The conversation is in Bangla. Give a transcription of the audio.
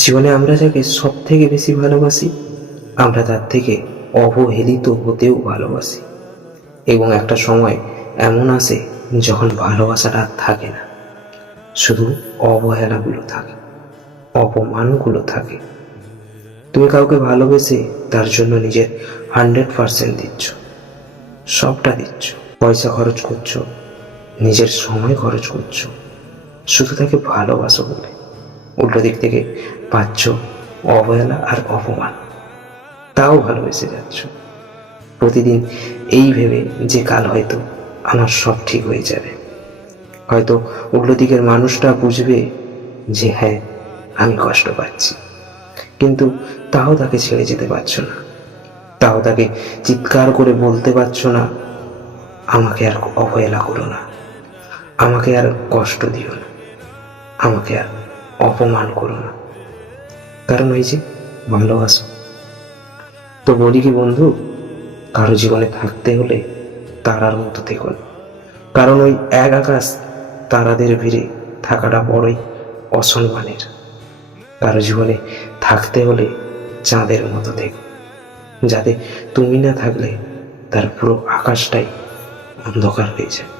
জীবনে আমরা যাকে সব থেকে বেশি ভালোবাসি, আমরা তার থেকে অবহেলিত হতেও ভালোবাসি। এবং একটা সময় এমন আসে যখন ভালোবাসাটা আর থাকে না, শুধু অবহেলাগুলো থাকে, অপমানগুলো থাকে। তুমি কাউকে ভালোবেসে তার জন্য নিজের 100% দিচ্ছ, সবটা দিচ্ছ, পয়সা খরচ করছো, নিজের সময় খরচ করছো, শুধু তাকে ভালোবাসো বলে। উল্টো দিক থেকে পাচ্ছ অবহেলা আর অপমান, তাও ভালোবেসে যাচ্ছ প্রতিদিন, এই ভেবে যে কাল হয়তো আমার সব ঠিক হয়ে যাবে। হয়তো উল্টো দিকের মানুষটা বুঝবে যে হ্যাঁ, আমি কষ্ট পাচ্ছি, কিন্তু তাও তাকে ছেড়ে যেতে পারছো না, তাও তাকে চিৎকার করে বলতে পারছো না, আমাকে আর অবহেলা করো না, আমাকে আর কষ্ট দিও না, আমাকে আর অপমান করো না। কারণ ওই যে ভালোবাসো। তো বলি কি বন্ধু, কারো জীবনে থাকতে হলে তারার মতো থেকো না। কারণ ওই এক আকাশ তারাদের ভিড়ে থাকাটা বড়ই অসম্মানের। কারো জীবনে থাকতে হলে চাঁদের মতো থেকো, যাতে তুমি না থাকলে তার পুরো আকাশটাই অন্ধকার হয়ে যায়।